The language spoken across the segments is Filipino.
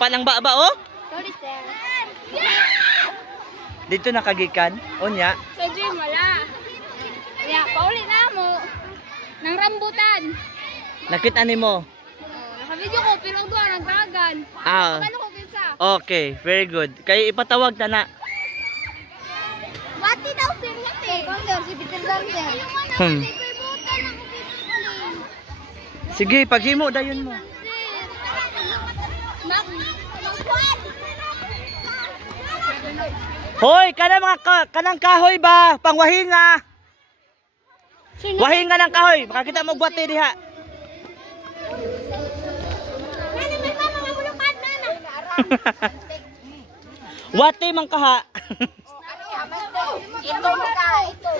Dagpan ang baba oh. Sorry, sir. Dito nakagikan. Unya. Sa gym, wala. Kaya, pauli na mo. Nang rambutan. Nakita nimo. Naka-video ko, pero ang doon, nagdagan. Ah. Paano ko kinsa? Okay, very good. Kay ipatawag na na. Wati daw, sir. Wati. Si Peter Ram, sir. Sige, paghimo dayon mo. Hoy, kanang kahoy ba? Pangwahinga. Wahinga ng kahoy. Makakita mo buwate diha. Wate man kaha. Ito ka, ito.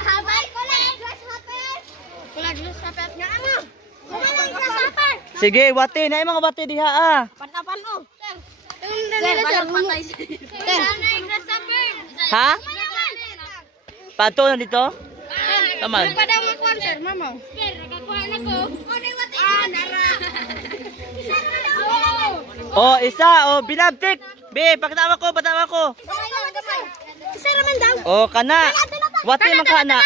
Habay ko lang. Grasshopper. Kulang grasshopper nga mo. Kulang grasshopper. Sige, wate na mga wate diha ah. Panapan o. Sir, walang patay. Sir, grasshopper. Ha? Pato na dito? Taman. Pada mo kuan sir, mama. Sir, nakakuha na ko. Ah, nara. Oh, isa. Oh, binabtik. Be, pakitawa ko, patawa ko. Isa naman daw. Oh, kana. Wate man kana.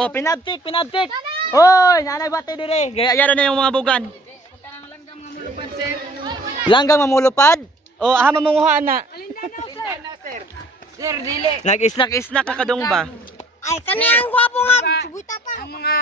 Oh, pinabtik, pinabtik. Hoy, nanay wate dire. Gayara na yung mga bugan. Langgang mamulupad? Oh, aha mamunguhaan na. Sir, dili. Nag-isnak-isnak ka kadong ba? Ay, kani ang gwapo nga. Subuta pa. Ang mga